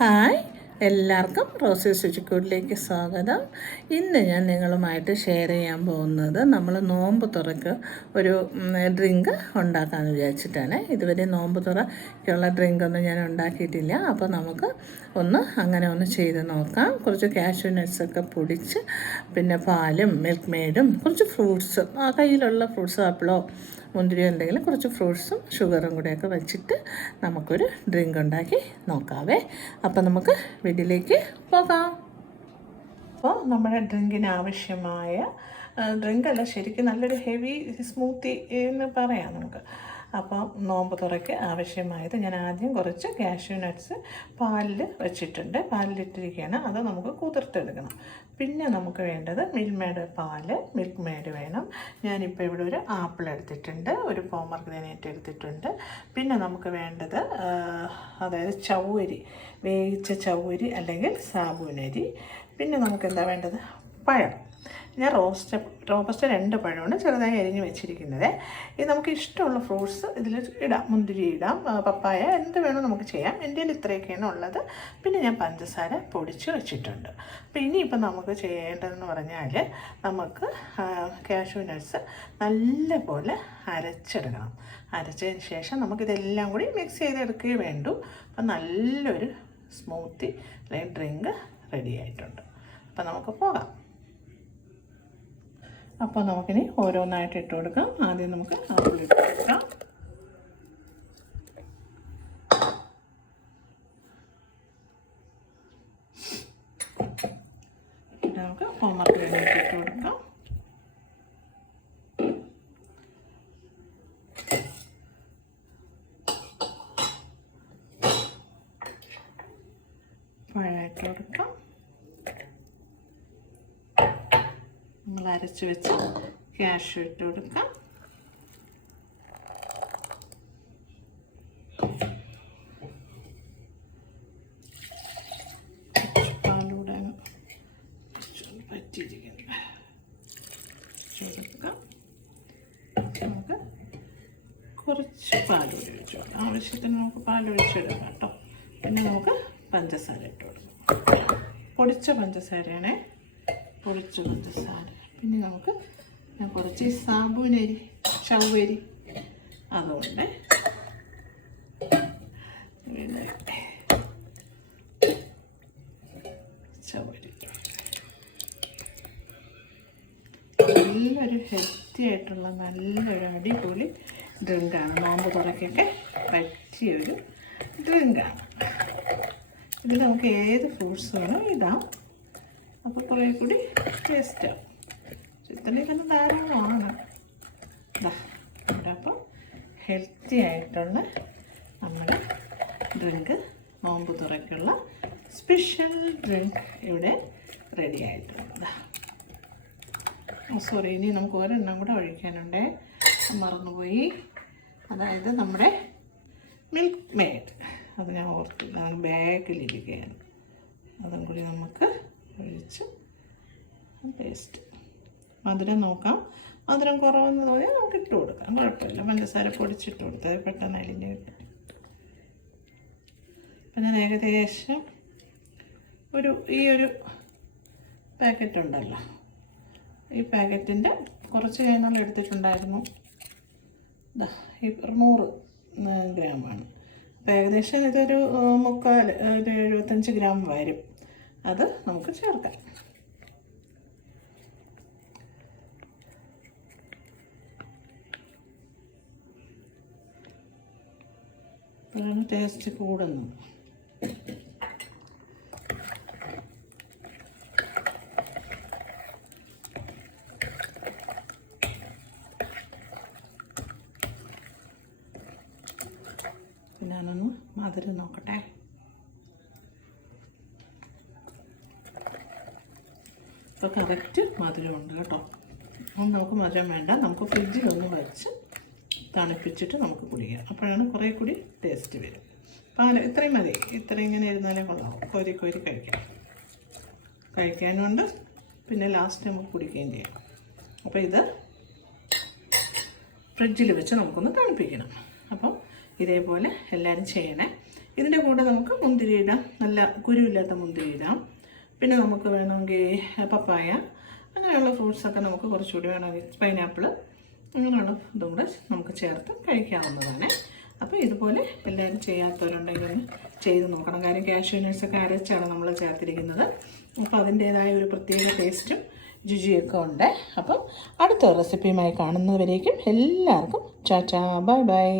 Hi, എല്ലാവർക്കും Rossi ശുചിക്കൂടിലേക്ക് സ്വാഗതം. ഇന്ന് ഞാൻ നിങ്ങളുമായിട്ട് ഷെയർ ചെയ്യാൻ പോകുന്നത് നമ്മൾ നോമ്പ് തുറക്ക് ഒരു ഡ്രിങ്ക് ഉണ്ടാക്കാമെന്ന് വിചാരിച്ചിട്ടാണ്. ഇതുവരെ നോമ്പ് തുറക്കുള്ള ഡ്രിങ്കൊന്നും ഞാൻ ഉണ്ടാക്കിയിട്ടില്ല. അപ്പോൾ നമുക്ക് അങ്ങനെ ഒന്ന് ചെയ്ത് നോക്കാം. കുറച്ച് കാഷ്യൂ നട്ട്സൊക്കെ പൊടിച്ച്, പിന്നെ പാലും മിൽക്ക് മെയ്ഡും കുറച്ച് ഫ്രൂട്ട്സ്, കയ്യിലുള്ള ഫ്രൂട്ട്സ്, ആപ്പിളോ മുന്തിരിയോ എന്തെങ്കിലും കുറച്ച് ഫ്രൂട്ട്സും ഷുഗറും കൂടെയൊക്കെ വെച്ചിട്ട് നമുക്കൊരു ഡ്രിങ്ക് ഉണ്ടാക്കി നോക്കാവേ. അപ്പോൾ നമുക്ക് വീട്ടിലേക്ക് പോകാം. അപ്പോൾ നമ്മുടെ ഡ്രിങ്കിന് ആവശ്യമായ ഡ്രിങ്കല്ല, ശരിക്കും നല്ലൊരു ഹെവി സ്മൂത്തി എന്ന് പറയാം നമുക്ക്. അപ്പോൾ നോമ്പ് തുറയ്ക്ക് ആവശ്യമായത് ഞാൻ ആദ്യം കുറച്ച് കാഷ്യൂ നട്ട്സ് പാലിൽ വെച്ചിട്ടുണ്ട്, പാലിലിട്ടിരിക്കുകയാണ്. അത് നമുക്ക് കുതിർത്തെടുക്കണം. പിന്നെ നമുക്ക് വേണ്ടത് മിൽക്ക് മെയ്ഡ് വേണം. ഞാനിപ്പോൾ ഇവിടെ ഒരു ആപ്പിൾ എടുത്തിട്ടുണ്ട്, ഒരു പോമഗ്രാനേറ്റ് എടുത്തിട്ടുണ്ട്. പിന്നെ നമുക്ക് വേണ്ടത് അതായത് ചവ്വരി, വേവിച്ച ചവ്വരി അല്ലെങ്കിൽ സാബൂനരി. പിന്നെ നമുക്ക് എന്താ വേണ്ടത്, പഴം. ഞാൻ റോബസ്റ്റ 2 പഴമാണ് ചെറുതായി അരിഞ്ഞ് വെച്ചിരിക്കുന്നത്. ഇത് നമുക്ക് ഇഷ്ടമുള്ള ഫ്രൂട്ട്സ് ഇതിൽ ഇടാം, മുന്തിരി ഇടാം, പപ്പായ, എന്ത് വേണോ നമുക്ക് ചെയ്യാം. എൻ്റെ ഇത്രയൊക്കെയാണ് ഉള്ളത്. പിന്നെ ഞാൻ പഞ്ചസാര പൊടിച്ച് വെച്ചിട്ടുണ്ട്. അപ്പോൾ ഇനിയിപ്പോൾ നമുക്ക് ചെയ്യേണ്ടതെന്ന് പറഞ്ഞാൽ നമുക്ക് കാഷ്യൂ നട്ട്സ് നല്ലപോലെ അരച്ചെടുക്കണം. അരച്ചതിന് ശേഷം നമുക്കിതെല്ലാം കൂടി മിക്സ് ചെയ്തെടുക്കുകയേ വേണ്ടൂ. അപ്പം നല്ലൊരു സ്മൂത്തി അല്ലെങ്കിൽ ഡ്രിങ്ക് റെഡി ആയിട്ടുണ്ട്. അപ്പം നമുക്ക് പോകാം. അപ്പോൾ നമുക്കിനി ഓരോന്നായിട്ട് ഇട്ട് കൊടുക്കാം. ആദ്യം നമുക്ക് ആപ്പിൾ ഇട്ട് കൊടുക്കാം. പിന്നെ നമുക്ക് പോമഗ്രാനേറ്റ് ഇട്ട് കൊടുക്കാം. പഴം ഇട്ട് കൊടുക്കാം. നമ്മൾ അരച്ച് വെച്ച് കാഷ്യൂ ഇട്ട് കൊടുക്കാം. പാലൂടെ പറ്റിയിരിക്കുന്നു കൊടുക്കാം. നമുക്ക് കുറച്ച് പാലൂടെ ഒഴിച്ചു കൊടുക്കാം. ആവശ്യത്തിന് നമുക്ക് പാലൊഴിച്ചിടാം കേട്ടോ. പിന്നെ നമുക്ക് പഞ്ചസാര ഇട്ട് കൊടുക്കാം. പൊടിച്ച പഞ്ചസാരയാണേ, പൊടിച്ച പഞ്ചസാര. പിന്നെ നമുക്ക് കുറച്ച് സാബൂനരി, ചവ്വരി, അതുകൊണ്ട് ചവ്വരി. നല്ലൊരു ഹെൽത്തി ആയിട്ടുള്ള നല്ലൊരു അടിപൊളി ഡ്രിങ്കാണ്. നോമ്പ് തുറക്കൊക്കെ പറ്റിയൊരു ഡ്രിങ്കാണ്. ഇതിൽ നമുക്ക് ഏത് ഫ്രൂട്ട്സ് വേണം ഇടാം. അപ്പോൾ കുറേ കൂടി ടേസ്റ്റാവും. ഇത്രയൊക്കെ ധാരാളമാണ്. ഇവിടെ അപ്പോൾ ഹെൽത്തി ആയിട്ടുള്ള നമ്മുടെ ഡ്രിങ്ക്, നോമ്പ് തുറക്കുള്ള സ്പെഷ്യൽ ഡ്രിങ്ക് ഇവിടെ റെഡി ആയിട്ടുണ്ട്. സോറി, ഇനി നമുക്ക് ഒരെണ്ണം കൂടെ ഒഴിക്കാനുണ്ടേ, മറന്നുപോയി. അതായത് നമ്മുടെ മിൽക്ക് മെയ്ഡ്. അത് ഞാൻ ഓർത്തില്ല, ബാഗിലിരിക്കുകയാണ്. അതും കൂടി നമുക്ക് ഒഴിച്ച് ടേസ്റ്റ്. മധുരം നോക്കാം. മധുരം കുറവെന്ന് തോന്നിയാൽ നമുക്ക് ഇട്ട് കൊടുക്കാം, കുഴപ്പമില്ല. പഞ്ചസാര പൊടിച്ചിട്ട് കൊടുത്താൽ പെട്ടെന്ന് അലിഞ്ഞ് കിട്ടും. അപ്പം ഞാൻ ഏകദേശം ഈ ഒരു പാക്കറ്റ് ഉണ്ടല്ലോ, ഈ പാക്കറ്റിൻ്റെ കുറച്ച് കഴിഞ്ഞാൽ എടുത്തിട്ടുണ്ടായിരുന്നു. ഈ 100 ഗ്രാമാണ്. അപ്പം ഏകദേശം ഇതൊരു 75 ഗ്രാം വരും. അത് നമുക്ക് ചേർക്കാം. അതാണ് ടേസ്റ്റ് കൂടുന്നത്. ഞാനൊന്ന് മധുരം നോക്കട്ടെ. ഇപ്പോൾ കറക്റ്റ് മധുരമുണ്ട് കേട്ടോ. നമുക്ക് മധുരം വേണ്ട, നമുക്ക് ഫ്രിഡ്ജിലൊന്ന് വെച്ച് തണുപ്പിച്ചിട്ട് നമുക്ക് കുടിക്കാം. അപ്പോഴാണ് കുറേ കൂടി ടേസ്റ്റ് വരും. പാല് ഇത്രയും മതി. ഇത്രയും ഇങ്ങനെ ഇരുന്നാലേ കൊള്ളാവും. കോരി കഴിക്കാനുണ്ട്, പിന്നെ ലാസ്റ്റ് നമുക്ക് കുടിക്കുകയും ചെയ്യാം. അപ്പോൾ ഇത് ഫ്രിഡ്ജിൽ വെച്ച് നമുക്കൊന്ന് തണുപ്പിക്കണം. അപ്പം ഇതേപോലെ എല്ലാവരും ചെയ്യണേ. ഇതിൻ്റെ കൂടെ നമുക്ക് മുന്തിരി ഇടാം, നല്ല കുരുവില്ലാത്ത മുന്തിരി ഇടാം. പിന്നെ നമുക്ക് വേണമെങ്കിൽ പപ്പായ, അങ്ങനെയുള്ള ഫ്രൂട്ട്സൊക്കെ നമുക്ക് കുറച്ചുകൂടി വേണമെങ്കിൽ പൈനാപ്പിൾ, അങ്ങനെയുള്ള ഇതും കൂടെ നമുക്ക് ചേർത്ത് കഴിക്കാവുന്നതാണ്. അപ്പോൾ ഇതുപോലെ എല്ലാവരും ചെയ്യാത്തവരുണ്ടെങ്കിൽ ഒന്ന് ചെയ്ത് നോക്കണം. കാര്യം കാഷ്യൂ നട്ട്സൊക്കെ അരച്ചാണ് നമ്മൾ ചേർത്തിരിക്കുന്നത്. അപ്പോൾ അതിൻ്റേതായ ഒരു പ്രത്യേക ടേസ്റ്റും രുചിയൊക്കെ ഉണ്ട്. അപ്പം അടുത്ത റെസിപ്പിയുമായി കാണുന്നവരേക്കും എല്ലാവർക്കും ടാറ്റാ, ബൈ ബൈ.